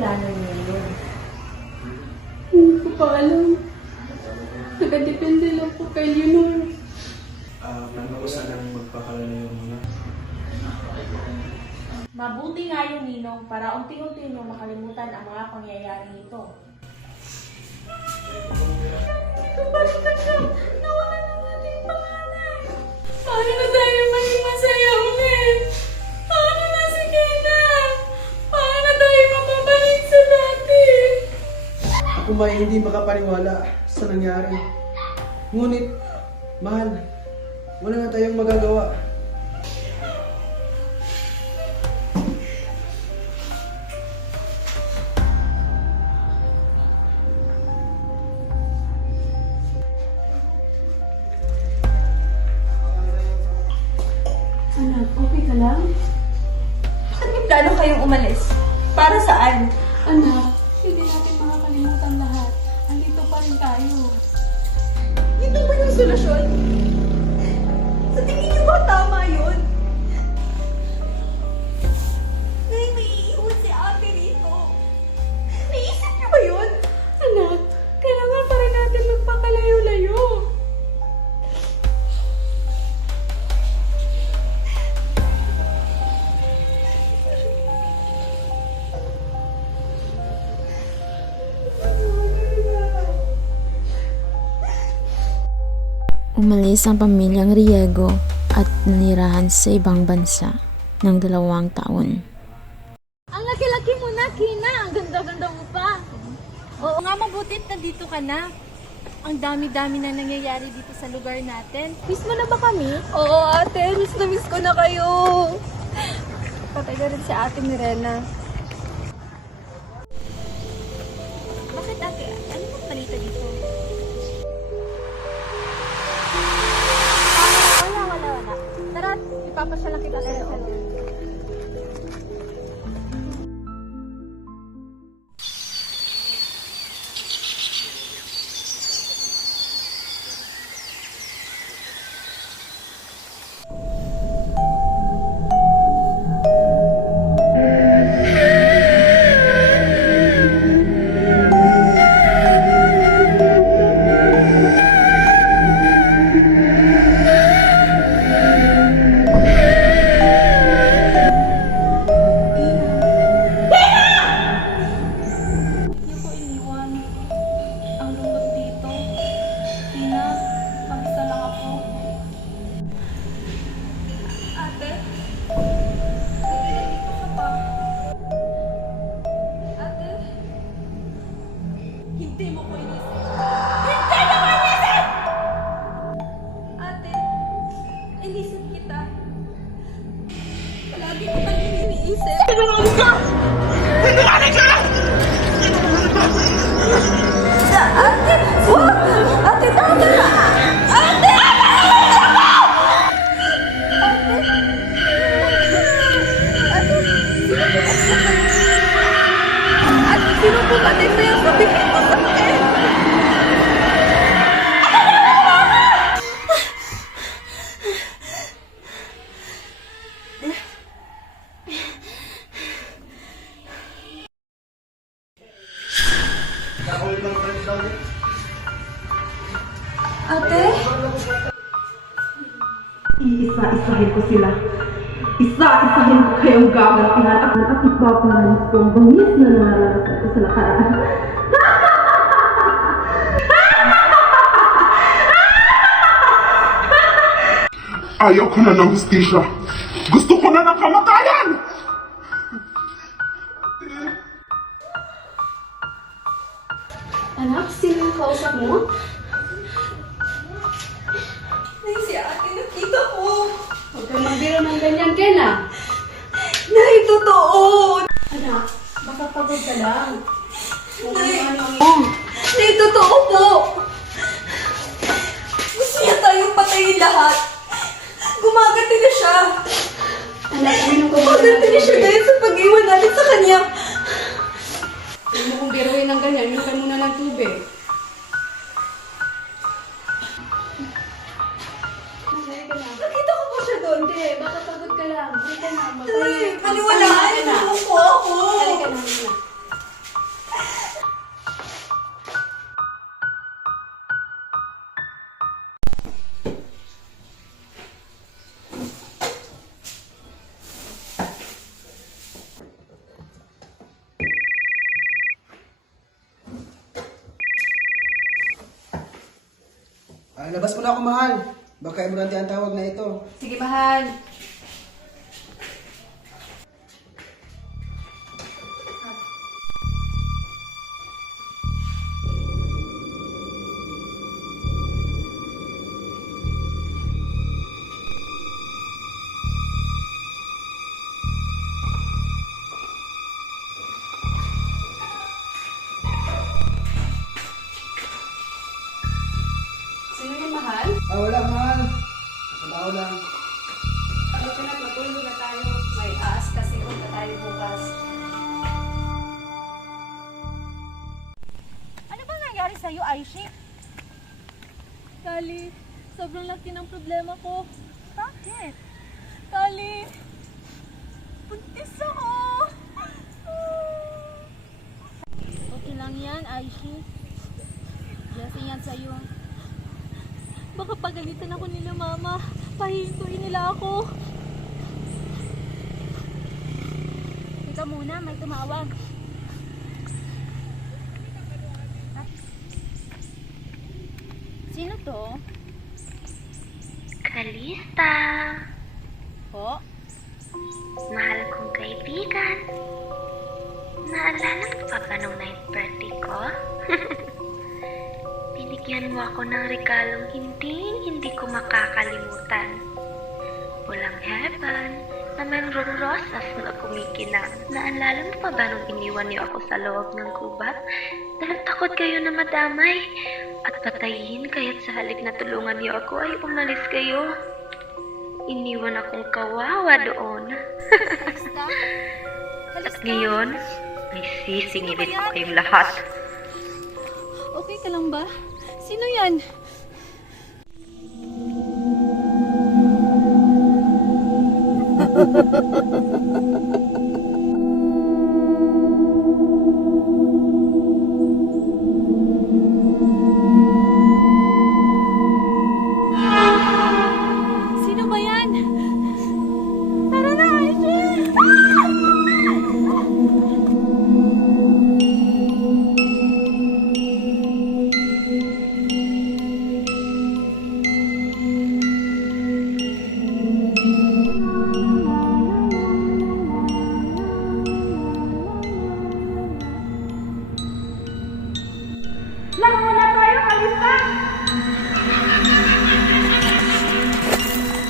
plano niyo yun? Hindi ko pa alam. Nakadepende lang po kay Leonor. Plano ko sanang magpakalayo muna. Mabuti nga yung ninong para unti-unti nyo makalimutan ang mga pangyayari ito. Balikan ka! Nawalan ang ating pangalan! Paano na tayo maging masaya ulit? Paano na si Kena? Paano na tayo mababalik sa dati? Ako may hindi makapaniwala sa nangyari. Ngunit, mahal, wala na tayong magagawa. Anak, okay ka lang? Bakit may plano kayong umalis? Para saan? Anak, hindi natin makakalimutan lahat. Andito pa rin tayo. Ito ba yung solusyon? Sa tingin niyo ba tama yun? Ngayon may iiwan si ate rito. Naisip niyo ba yun? Anak, kailangan pa rin natin magpakalayo-layo. Umalis ang pamilyang Riego at nanirahan sa ibang bansa ng 2 taon. Ang laki-laki mo na, Kina. Ang ganda-ganda mo pa. Oo nga, mabutit na dito ka na. Ang dami-dami na nangyayari dito sa lugar natin. Miss mo na ba kami? Oo, ate. Miss na miss ko na kayo. Patay na rin si ate Mirena. Bakit ate? Ano bang balita dito? Wala. Tara, ipapasya lang kita sa loob. Hindi ko iniwan. Ang lungkot dito. Tina, mag-isa lang ako. Ate? Ate, nandito ka pa. Ate? Hindi mo ko inisip. Hindi mo ko inisip! Ate, inisip kita. Palagi ko kang iniisip. Ate! Wag! Ate, tama na! Ate! Ate, sino po ba dito yung sabihin mo sa akin? Ate? Iisa-isahin ko sila. Isa-isahin ko kayong gagantihan at ipaparanas ko ang bangis na naranasan ko sa nakaraan. Ayaw ko na ng hustisya. Gusto ko na ng kamatayan! Anak, sino yung kausap mo? Nay, si ate nakita ko. Huwag kang magbiro ng ganyan, Kena. Nay, totoo. Anak, baka pagod ka lang. Kung Nay. ano mo. Nay, totoo po. Gusto niya tayong patayin lahat. Gumagati na siya. Anak, minum ko muna Gumagati na siya dahil sa pag-iwan natin sa kanya. Huwag mo kong biruin ng ganyan. Minum ka muna ng tubig. Nakita ko po siya doon. Hindi, baka pagod ka lang. Hindi ka na. Nay, paniwalaan niyo po ako. Halika na, halika na. Labas mo na ako, mahal. Baka Emeraldi ang tawag na ito. Sige, mahal. Sino yan, mahal? Wala, mahal. Trabaho lang. Halika na, matulog na tayo. May aas kasi kung tayo bukas. Ano bang nangyari sa'yo, Aishi? Kali, sobrang laki ng problema ko. Bakit? Kali, buntis ako! Okay lang yan, Aishi. Blessing yan sa'yo. Baka pagalitan ako nila, Mama. Pahintuin nila ako. Teka muna, may tumawag. Sino to? Kalista, Po? mahal kong kaibigan. Naalala mo pa ba nung night birthday ko? Binigyan mo ako ng regalong hindi ko makakalimutan. Pulang heaven na mayroong rosas na kumikinang. Naalala mo pa ba nung iniwan niyo ako sa loob ng gubat? Dahil takot kayo na madamay at patayin, kaya't sa halip na tulungan niyo ako ay umalis kayo. Iniwan akong kawawa doon. At ngayon, ay sisingilin ko kayong lahat. Okay ka lang ba? Sino yan? Sino ba yan? Tara na, Aishi!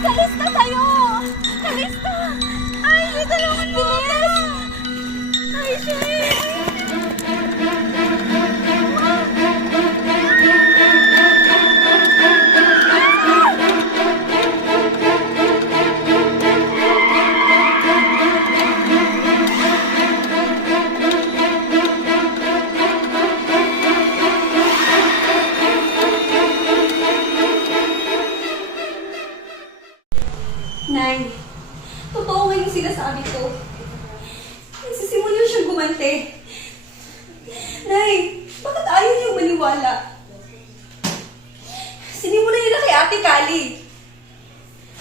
Kalista tayo! Kalista! Ay, tulungan mo ako! Ay, shit! Nay, totoo nga yung sinasabi ko. Nagsisimula siyang gumante. Nay, bakit ayaw niyong maniwala? Sinimula nila kay Ate Kali.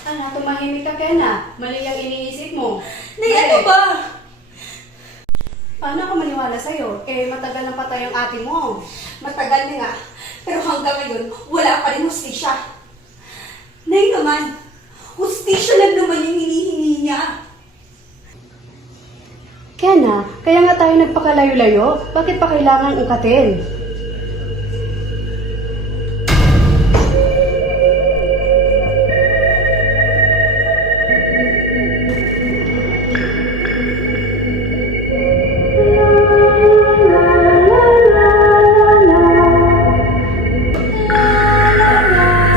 Anak, tumahimik ka, Kena. Mali ang iniisip mo. Nay, ano ba? Paano ako maniwala sa'yo? Eh, matagal na patay ang ate mo. Matagal na nga, pero hanggang ngayon, wala pa rin hustisya. Nay naman, hustisya lang naman yung hinihingi niya. Kena, kaya nga tayo nagpakalayo-layo. Bakit pa kailangan ungkatin?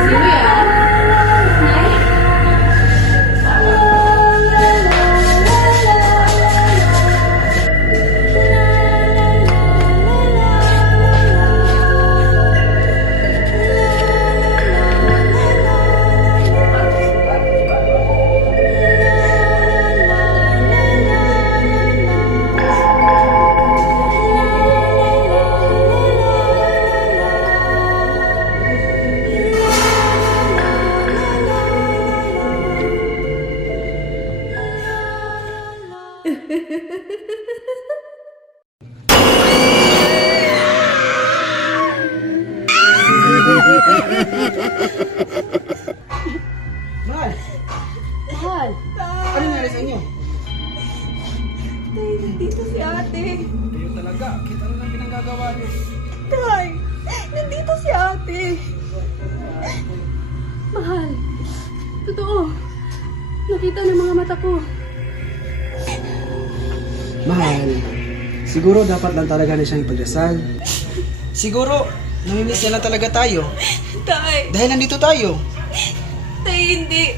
Sino yan? Mahal, Mahal, ano nangyari sa inyo? Tay, nandito si ate. Kayo talaga, kita rin ang pinanggagawa niyo. Tay, nandito si ate. mahal. Totoo. Nakita ng mga mata ko. Mahal, siguro dapat lang talaga na siyang ipagdasal. Siguro, namimiss na lang talaga tayo. Tay, Dahil nandito tayo. tay, hindi.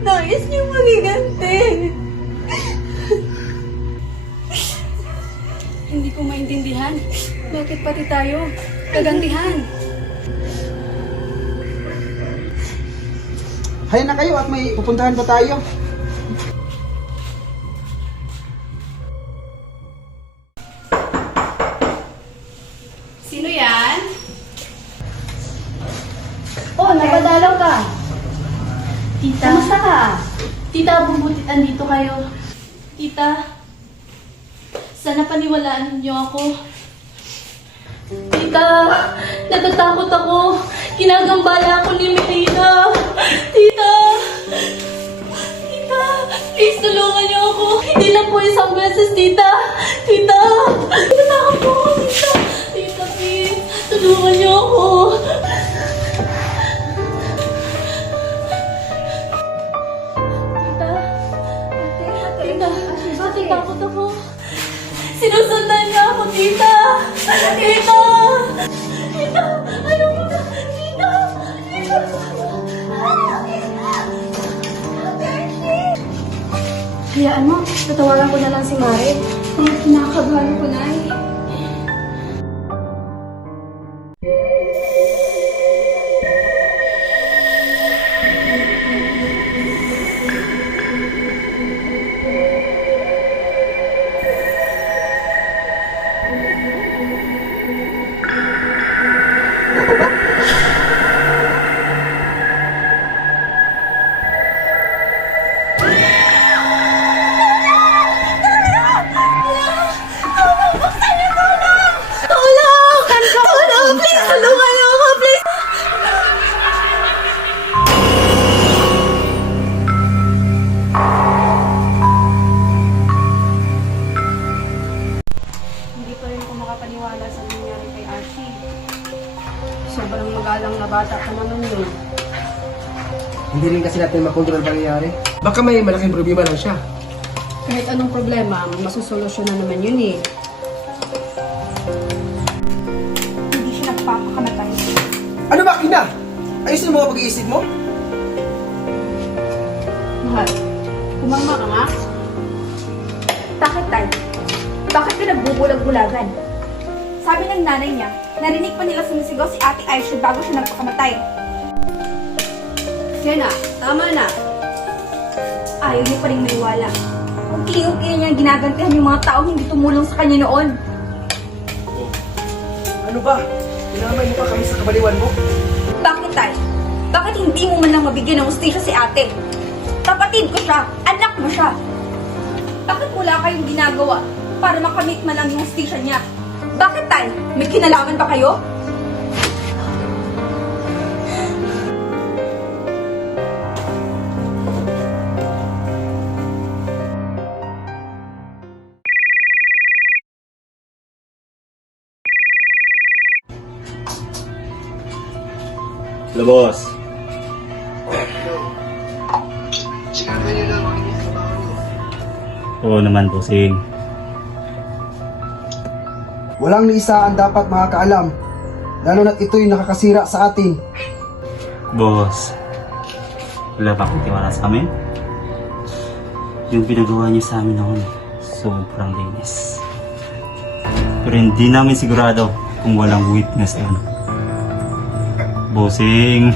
Nais niyo magiganti. Hindi ko maintindihan. Bakit pati tayo? Kagantihan. Hayaan na kayo at may pupuntahan pa tayo. Sino yan? Oh, napadalaw ka. Tita. Kamusta ka? Tita, bubutit andito kayo. Tita, sana paniwalaan niyo ako. Tita, natatakot ako. Kinagambala ako ni Melina. Tita! Tita, please tulungan niyo ako. Hindi lang po isang beses, tita. Tita! Natatakot po ako, tita. Tita, please. Tulungan niyo ako. Tita. Tita, natatakot ako. Sinusundan niya ako, tita. Tita! Tita! Ano mo na? Tita! Tita! Hayaan mo, tatawagan ko na lang si Mare. Kinakabahan ko na eh. Tulong! Please, tulungan niyo ako, please! Hindi pa rin ako makapaniwala sa nangyari kay Archie. Sobrang magalang na bata pa naman yun. Hindi rin kasi natin makontrol ang nangyayari. Baka may malaking problema lang siya. Kahit anong problema, masusolusyon na naman yun eh. Hindi siya nagpapakamatay. Ano ba, Kina? Ayusin mo ang pag-iisip mo? Mahal, kumama ka nga. Bakit, tay? Bakit ka nagbubulag-bulagan? Sabi ng nanay niya, narinig pa nila sumisigaw si Ate Aisha bago siya nagpakamatay. Siya tama na. Ayaw niya pa rin maniwala. Unti-unti niyang ginagantihan yung mga taong hindi tumulong sa kanya noon. Ano ba? Pinamay mo pa kami sa kabaliwan mo? Bakit, tay? Bakit hindi mo man lang mabigyan ng hustisya si ate? Kapatid ko siya, anak mo siya. Bakit wala kayong ginagawa para makamit man lang yung hustisya niya? Bakit, tay? May kinalaman ba kayo? Hello, boss. Oo naman, bossing. Walang ni isa ang dapat makakaalam. Lalo na't ito'y nakakasira sa atin. Boss, wala ba akong tiwala sa amin? Yung pinagawa niyo sa amin noon, sobrang linis. Pero hindi namin sigurado kung walang witness na ano. Bossing.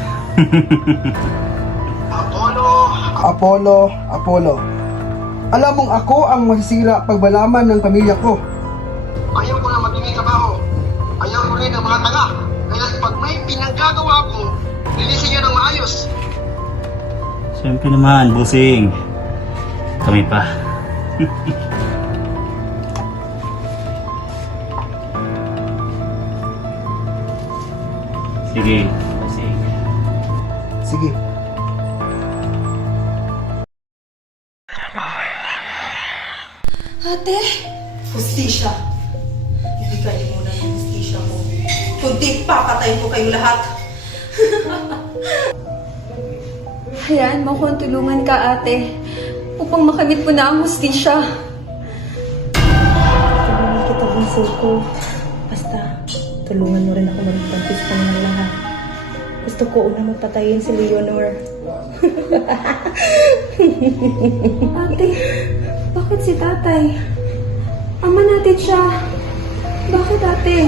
Apollo. Alam mong ako ang masisira pagbalaman ng pamilya ko. Ayaw ko na maging trabaho. Ayaw ko rin ng mga taga. Kaya pag may pinanggagawa ko, lilisin nyo ng maayos. Siyempre naman, bossing. Kami pa. Sige, bossing. Sige. Ate? Hustisya. Ibigay mo na yung hustisya mo. Kundi papatayin ko kayo lahat. Hayaan mo kung tulungan ka, ate. Upang makamit mo na ang hustisya. Tulungan kita, bunso ko. Basta, tulungan mo rin ako magpagpis pa ng lahat. Gusto ko una mapatayin si Leonor. Ate, bakit si tatay? Ama natin siya. Bakit, ate?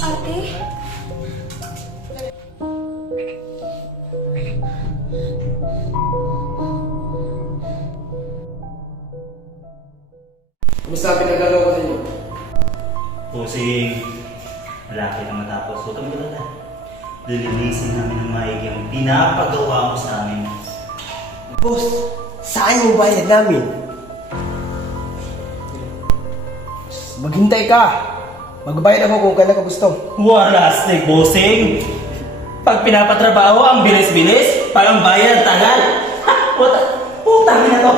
Ate? Kumusta ang pinagagawa ko sa inyo? Bossing, malaki na matapos. Huwag kang galala. Lilinisin namin ng maigi ang pinapagawa mo sa amin. Boss, saan yung bayad namin? Maghintay ka. Magbayad ako kung kailan ka gusto. Wala, Snake Bossing! Pag pinapatrabaho, ang bilis-bilis, parang bayad, tagal. Ha! Putang na to!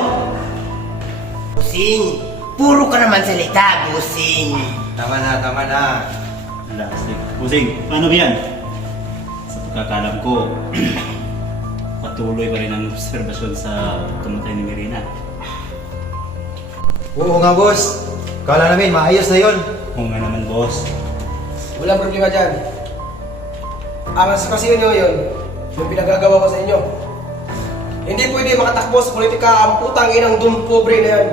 Busing, puro ka naman salita, Busing. Tama na, tama na. Wala, Snake Bossing, paano ba yan? Sa pagkakalam ko, patuloy pa rin ang obserbasyon sa tumatay ni Mirina. Oo nga, boss. Kala namin, maayos na yun. Oo nga naman, boss. Walang problema dyan. Angas kasi yun yung pinagagawa ko sa inyo. Hindi pwede makatakbo sa politika ang putang inang dun pobre na yan.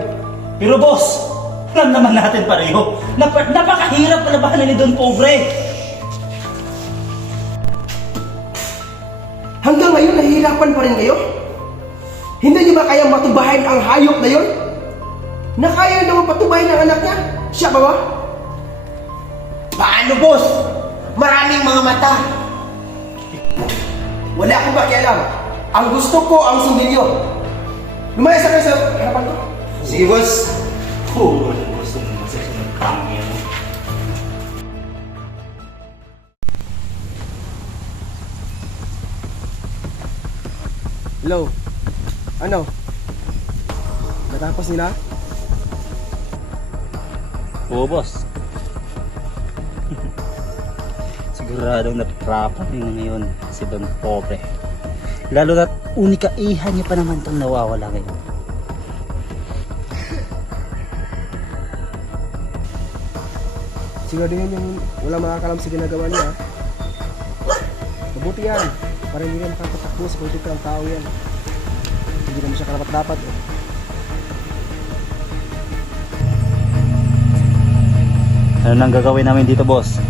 Pero boss, alam naman natin pareho, napakahirap palabanan ni Don Pobre. Hanggang ngayon, nahihirapan pa rin kayo? Hindi niyo ba kayang matubahin ang hayop na yun? Na kaya naman patubahin ang anak niya? Siya ba ba? Paano, boss? Maraming mga mata. Wala akong pakialam. Ang gusto ko ang sundin niyo. Lumayas na kayo sa harapan ko. Sige, boss. Oo, gusto mo masasunod kang yan. Hello? Ano? Natapos nila? Oo, boss. Siguradong natrapan niya ngayon si Don Pobre. Lalo na't unika iha niya pa naman itong nawawala ngayon. Siguro din yung walang makakalam sa ginagawa niya. Mabuti yan. Para hindi na makapatakbo sa politika ng tao yan. Hindi naman siya karapat-dapat. Ano nang gagawin namin dito, boss?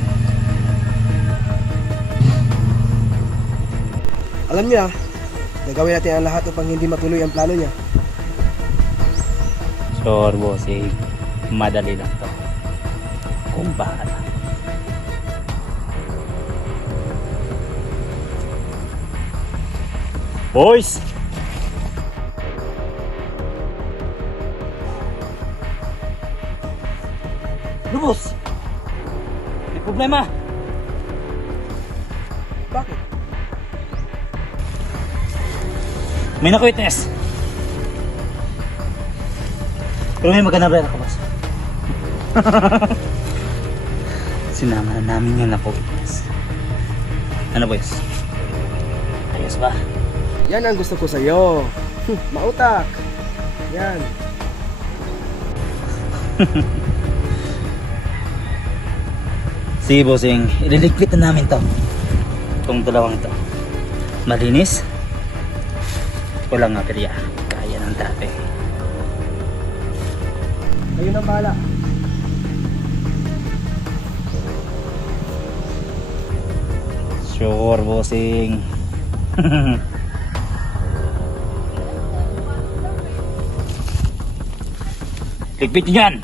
Alam niya, nagawin natin ang lahat upang hindi matuloy ang plano niya. Sure, boss. Madali lang to. Kung bahala. Boys! Lubos! May problema! Bakit? May na-witness! Pero may magandang brera ka, boss. Sinama na namin yung na-witness. Ano, boys? Ayos ba? Yan ang gusto ko sa'yo. Mautak. Yan. Sige, bossing. Ililigpit na namin to. Itong dalawang to. Malinis. Walang aperya. Kaya ng dati. Ayun ang bahala. Sure, bossing. Ligpit nyo yan!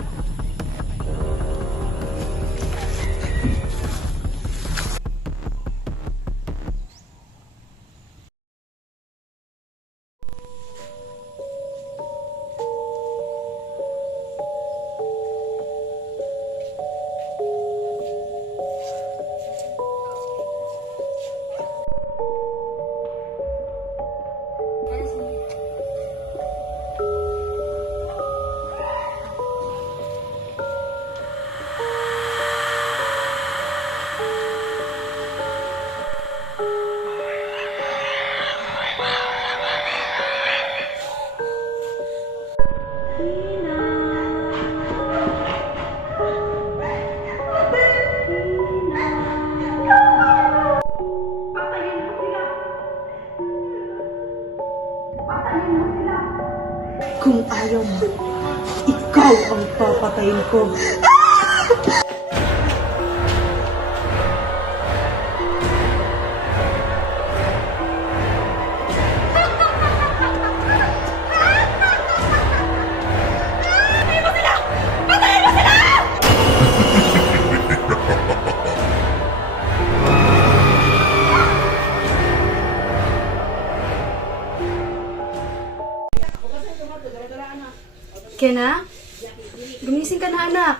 Kung ayaw mo, ikaw ang papatayin ko. Kena? Gumising ka na, anak.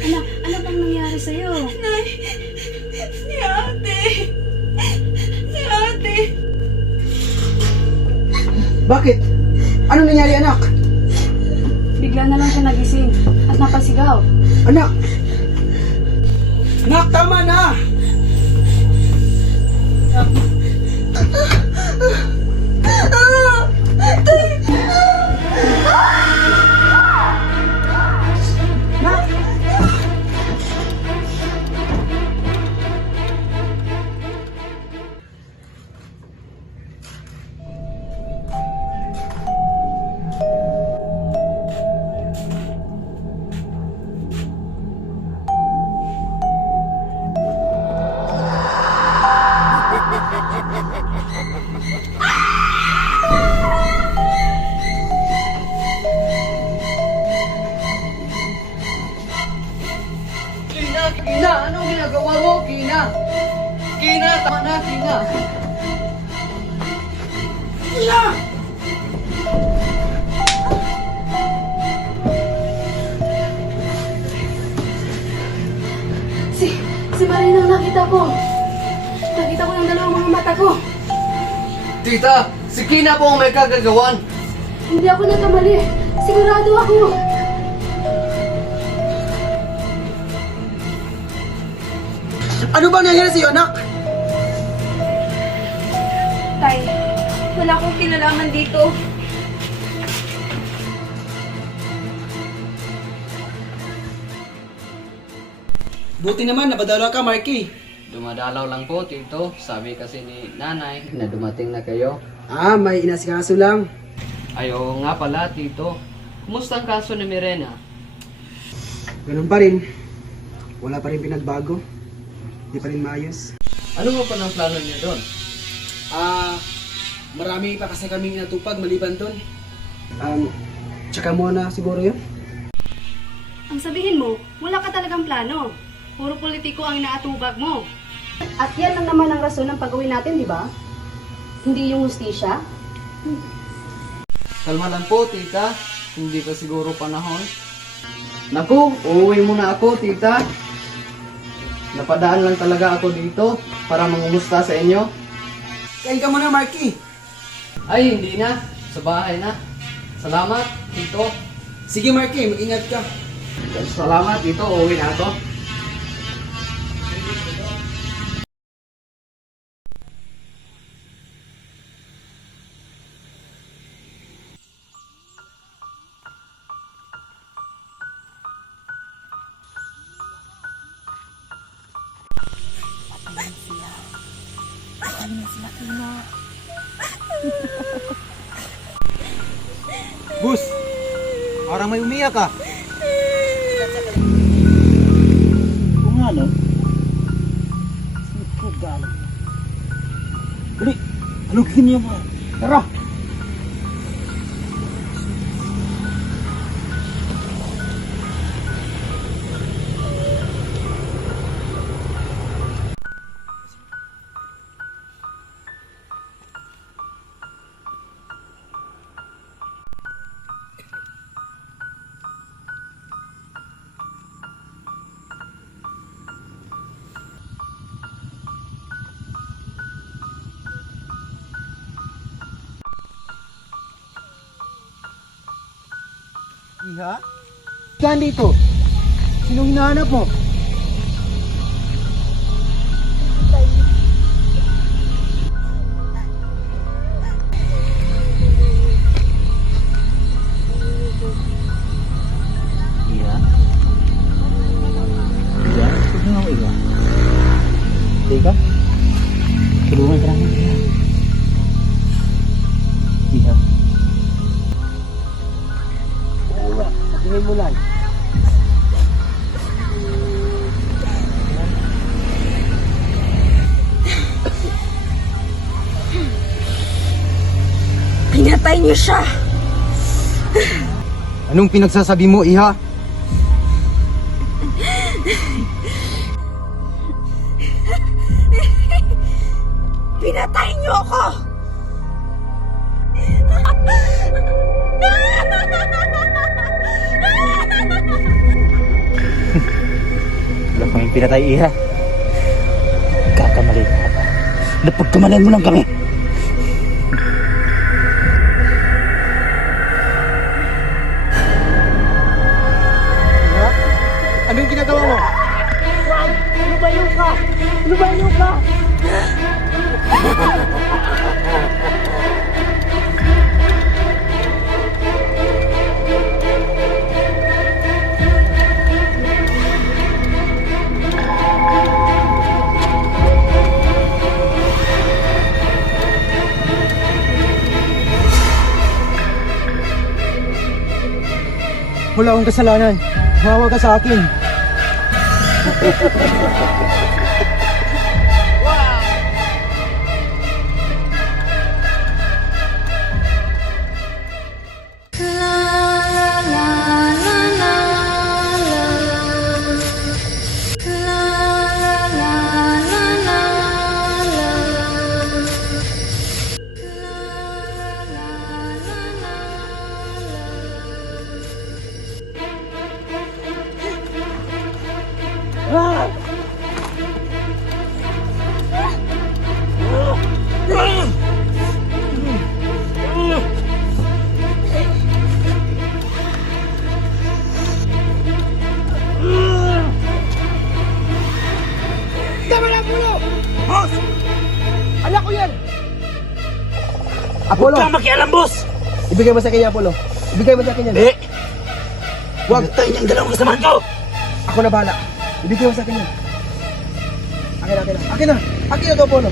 Anak, ano bang nangyari sa'yo? Nay, si ate. Si ate. Bakit? Ano nangyari, anak? Bigla na lang siya nagising at napasigaw. Anak! Anak, tama na! Kina! Anong ginagawa mo, Kina? Kina! Tama na, Kina! Kina! Si Marina ang nakita ko. Nakita ko ng dalawang mga mata ko. Tita! Si Kina po ang may kagagawan! Hindi ako nagkamali. Sigurado ako. Ano ba nangyari sa'yo, anak? Tay, wala akong kinalaman dito. Buti naman, napadala ka, Marky. Dumadalaw lang po, Tito. Sabi kasi ni nanay na dumating na kayo. Ah, may inasikaso lang. Ay, oo nga pala, Tito. Kumusta ang kaso ni Mirena? Ganun pa rin. Wala pa rin pinagbago. Hindi pa rin maayos. Ano mo pa ng plano niyo doon? Marami pa kasi kaming inatupag maliban doon. Tsaka mo na siguro yun. Ang sabihin mo, wala ka talagang plano. Puro politiko ang inaatubag mo. At yan lang naman ang rason ng pag-uwi natin, di ba? Hindi yung hustisya. Kalma lang po, Tita. Hindi pa siguro panahon. Naku, uuwi muna ako, Tita. Napadaan lang talaga ako dito para mangumusta sa inyo. Kain ka muna, Marky. Ay, hindi na. Sa bahay na. Salamat, Tito. Sige, Marky, mag-ingat ka. Salamat, Tito. Uuwi na ako. Bus, parang may umiyak ka. Kung nga, no? Saan ka galing? Dali, halugin niya mo. Tara! Iha? Saan dito? Sinong hinahanap mo? gagawin mo lang? Pinatay niyo siya! Anong pinagsasabi mo, Iha? Pinatay niyo ako! Wala kaming pinatay, Iha. Kakamali ka pa. Napagkamalan mo lang kami. Iha? Anong ginagawa mo? Wala akong kasalanan. Huwag ka sa akin. Anak ko yan! Apollo! Huwag kang makialam, boss! Ibigay mo sa akin yan, Apollo. Ibigay mo sa akin yan. Eh! Wag! Tayo niyang dalawang kasamahan ko! Ako na bahala. Ibigay mo sa akin yan. Akin na, akin na. Akin na! Akin na to, Apollo.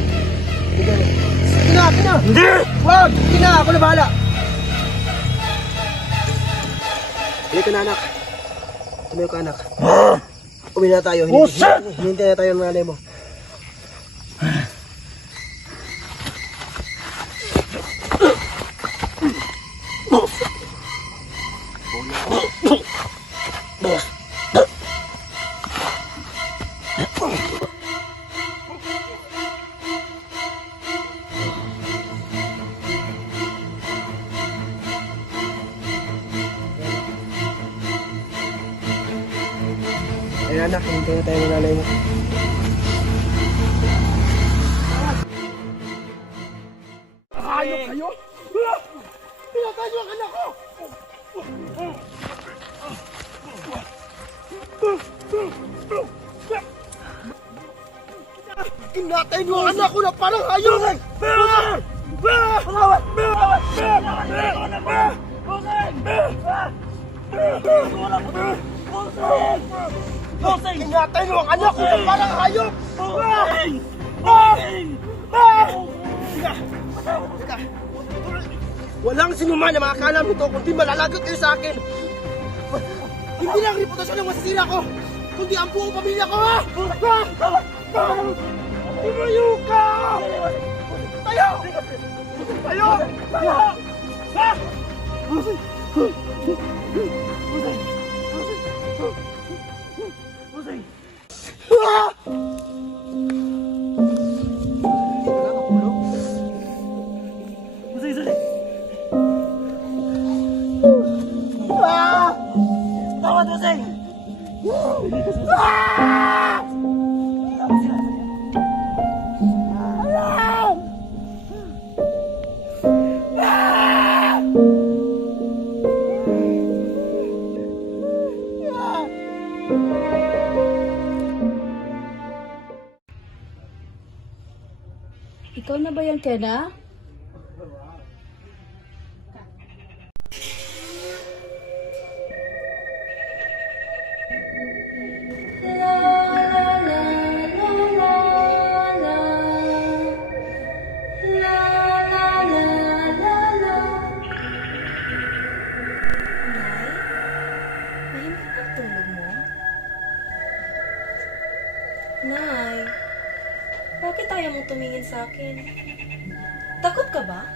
Ibigay mo. Akin na, akin na! Hindi! Wag! Akin na! Ako na bahala. Halika na, anak. Tumayo ka, anak. Uwi na tayo. Hinintay na tayo ng nanay mo. Ay, anak, hinintay na tayo ng nanay mo. Hayop kayo! Pinatay niyo ang anak ko! Pinatay niyo ang anak ko na parang hayop! Pinatay niyo ang anak ko na parang hayop! Teka. Walang sinuman na makakalam nito kundi malalagot kayo sa akin. Hindi lang reputasyon ang masisira ko, kundi ang buong pamilya ko, ha? Tumayo ka! Tayo! Tayo! Tayo! Ha? Ikaw na ba yan, Kena? ayaw mong tumingin sa akin? Takot ka ba?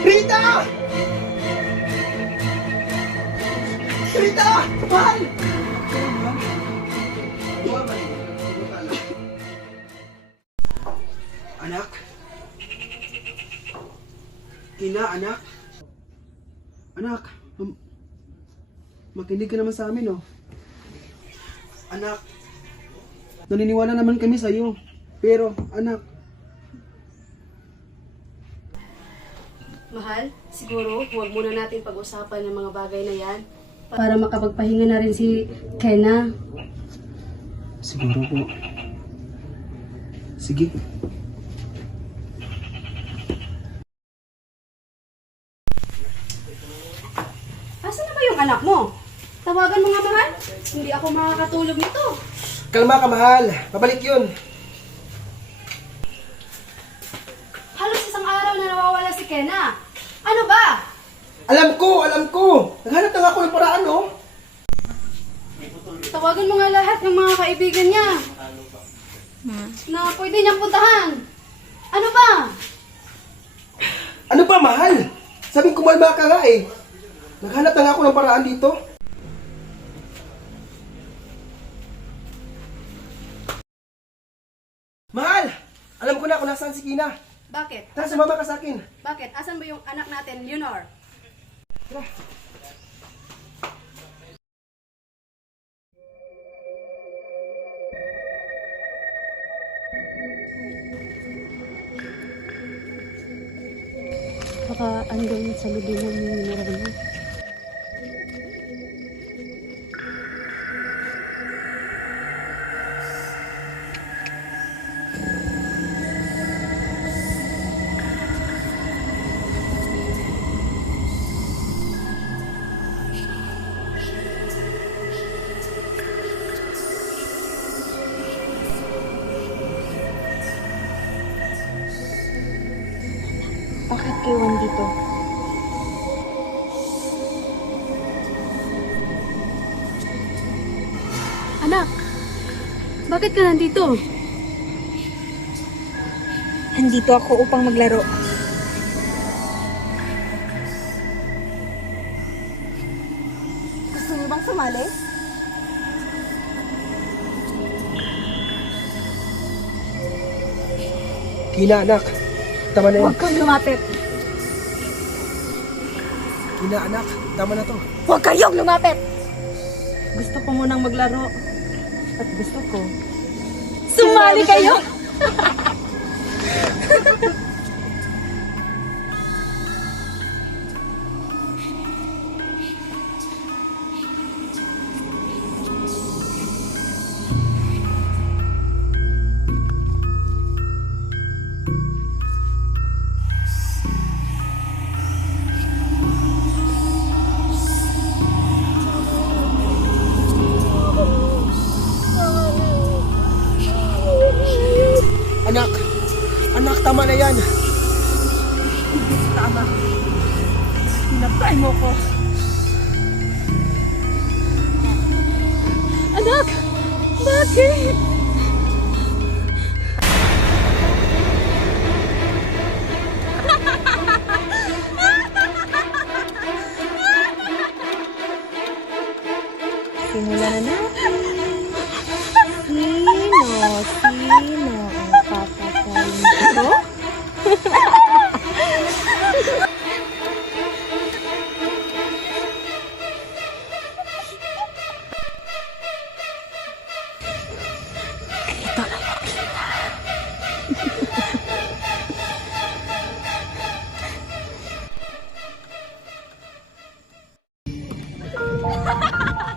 Rita! Rita! Mahal! Anak? Ina, anak? Anak, makinig ka naman sa amin, oh. Anak, naniniwala naman kami sa'yo. Pero, anak, Mahal, siguro huwag muna natin pag-usapan ng mga bagay na yan para makapagpahinga na rin si Kenna. siguro po. Sige. Asan na ba yung anak mo? Tawagan mo nga, Mahal. Hindi ako makakatulog nito. Kalma ka, mahal. Babalik yun. Halos isang araw na nawawala si Kenna. Ano ba? Alam ko, alam ko. Naghanap na nga ako ng paraan, oh. Tawagan mo nga lahat ng mga kaibigan niya na pwede niyang puntahan. Ano ba? Ano ba, mahal? Sabing kumalma ka nga, eh. Naghanap na nga ako ng paraan dito. Mahal! Alam ko na kung nasaan si Kina. Bakit? Tara, sumama ka sa akin. Bakit? Asan ba yung anak natin, Leonor? Tara. Baka andun sa lubinan ni Mirona. Bakit iwan dito? Anak! Bakit ka nandito? Nandito ako upang maglaro. Gusto niyo bang sumali? Kina, anak. Tama na yun. Huwag kang lumapit. Kina, anak. Tama na to. Huwag kayong lumapit! Gusto ko munang maglaro. At gusto ko. Sumali kayo! Anak. Anak, tama na yan. Tama. Pinapay mo ko. Anak! Bakit? Simulan na natin. Sino ang papatayin ko? Ha ha ha!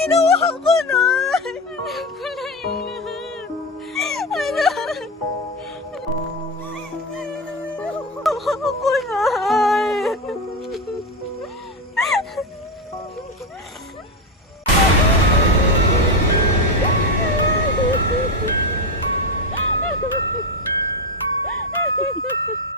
ginawa ko, Nay? Alam ko na yun lahat. Anak! Ako, Nay! Ha ha ha!